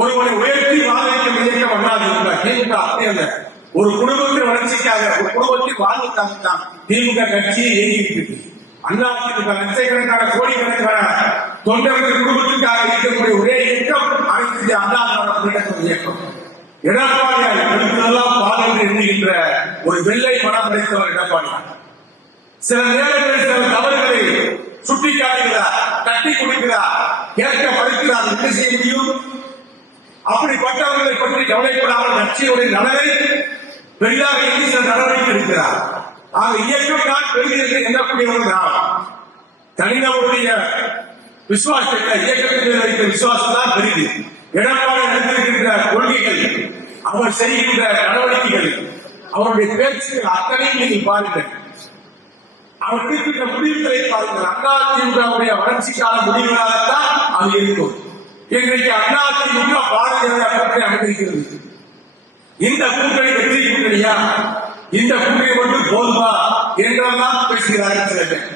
ஒருவனை உயர்த்தி வாழ்க்கைக்கும் இயக்கம் அண்ணாதிமுக. திமுக அப்படி அல்ல. ஒரு குடும்பத்தின் வளர்ச்சிக்காக, ஒரு குடும்பத்தின் வாழ்வுக்காக தான் திமுக கட்சியை இயங்கிட்டு இருக்கு. அதிமுக லட்சக்கணக்கான கோடிக்கணக்கான தொண்டர்கள் குடும்பத்திற்காக இருக்கக்கூடிய ஒரே இயக்கம் அனைத்து இந்திய அண்ணா திராவிட முன்னேற்ற இயக்கம். எடப்பாடியார் கருத்துலாம் பால் என்று எண்ணுகின்ற ஒரு வெள்ளை மனம் படைத்தவர் எடப்பாடியார். சில நேரங்களில் சில தவறுகளை சுட்டிக்காட்டுகிறார், தட்டி கொடுக்கிறார், கேட்க மறுக்கிறார். என்ன செய்ய முடியும்? அப்படிப்பட்டவர்களை பற்றி கவலைப்படாமல் கட்சியுடைய நலனை பெரிதாக எண்ணி சில நடவடிக்கை எடுக்கிறார். ஆக இயக்கம் தான் பெறுகிறது எண்ணக்கூடியவர்கள் தான். தனிநபருடைய விசுவாசத்தை இயக்கத்தில் வைத்த விசுவாசம் தான் பெரிது. எடப்பாடி நடந்திருக்கின்ற கொள்கைகள், அவர் செய்கின்ற நடவடிக்கைகள், அவருடைய பேச்சுகள் அத்தனையும் நீங்கள் பாருங்கள். அவர் எடுக்கின்ற முடிவுகளை பாருங்கள். அதிமுகவுடைய வளர்ச்சிக்கான முடிவுகளாகத்தான் அது இருக்கும். இன்றைக்கு அதிமுக பாரதிய ஜனதா கூட்டணி அமைந்திருக்கிறது. இந்த கூட்டணி வெற்றி கூட்டணியா, இந்த கூட்டணி மட்டும் போதுமா என்றெல்லாம் பேசுகிறார்கள் சில பேர்.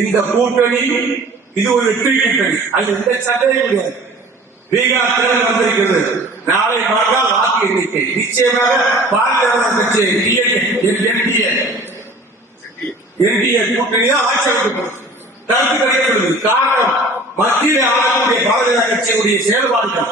இந்த கூட்டணி இது ஒரு வெற்றி கூட்டணி, அது எந்த சண்டையும் கிடையாது. பீகார் தேர்தல் வந்திருக்கிறது. நாளை மறுநாள் வாக்கு எண்ணிக்கை. நிச்சயமாக பாரதிய ஜனதா கட்சி என்டிஏ கூட்டணி தான் ஆட்சி அமைக்கப்படும் கருத்து கிடைக்கிறது. காரணம், மத்தியில் ஆளக்கூடிய பாரதிய ஜனதா கட்சியுடைய செயல்பாடுகள்